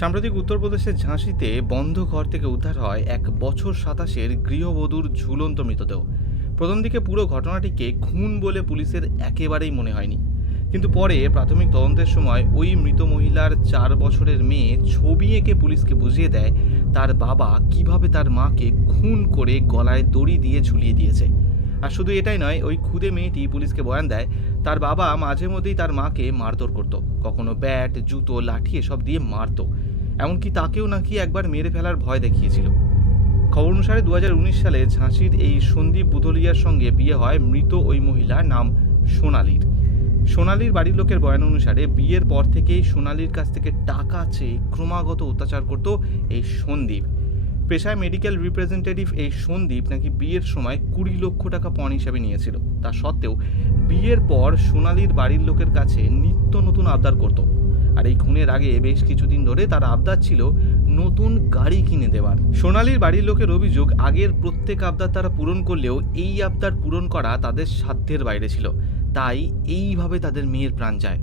সাম্প্রতিক উত্তরপ্রদেশের ঝাঁসিতে বন্ধ ঘর থেকে উদ্ধার হয় 1 বছর 27-এর গৃহবধূর ঝুলন্ত মৃতদেহ। প্রথম দিকে পুরো ঘটনাটিকে খুন বলে পুলিশের একেবারেই মনে হয়নি, কিন্তু পরে প্রাথমিক তদন্তের সময় ওই মৃত মহিলার 4 বছরের মেয়ে ছবি এঁকে পুলিশকে বুঝিয়ে দেয় তার বাবা কিভাবে তার মাকে খুন করে গলায় দড়ি দিয়ে ঝুলিয়ে দিয়েছে। আর শুধু এটাই নয়, ওই খুদে মেয়েটি পুলিশকে বয়ান দেয় তার বাবা মাঝে মধ্যেই তার মাকে মারধর করত, কখনো ব্যাট, জুতো, লাঠি এসব দিয়ে মারতো, এমনকি তাকেও নাকি একবার মেরে ফেলার ভয় দেখিয়েছিল। খবর অনুসারে 2019 সালে ঝাঁসির এই সন্দীপ বুদলিয়ার সঙ্গে বিয়ে হয় মৃত ওই মহিলার নাম সোনালির। সোনালির বাড়ির লোকের বয়ান অনুসারে বিয়ের পর থেকেই সোনালির কাছ থেকে টাকা চেয়ে ক্রমাগত অত্যাচার করত এই সন্দীপ। পেশায় মেডিকেল রিপ্রেজেন্টেটিভ এই সন্দীপ নাকি বিয়ের সময় 20 লক্ষ টাকা পণ হিসাবে নিয়েছিল। তা সত্ত্বেও বিয়ের পর সোনালির বাড়ির লোকের কাছে নিত্য নতুন আবদার করত। আর এই খুনের আগে বেশ কিছুদিন ধরে তার আবদার ছিল নতুন গাড়ি কিনে দেওয়ার। সোনালির বাড়ির লোকের অভিযোগ, আগের প্রত্যেক আবদার তারা পূরণ করলেও এই আবদার পূরণ করা তাদের সাধ্যের বাইরে ছিল, তাই এইভাবে তাদের মেয়ের প্রাণ যায়।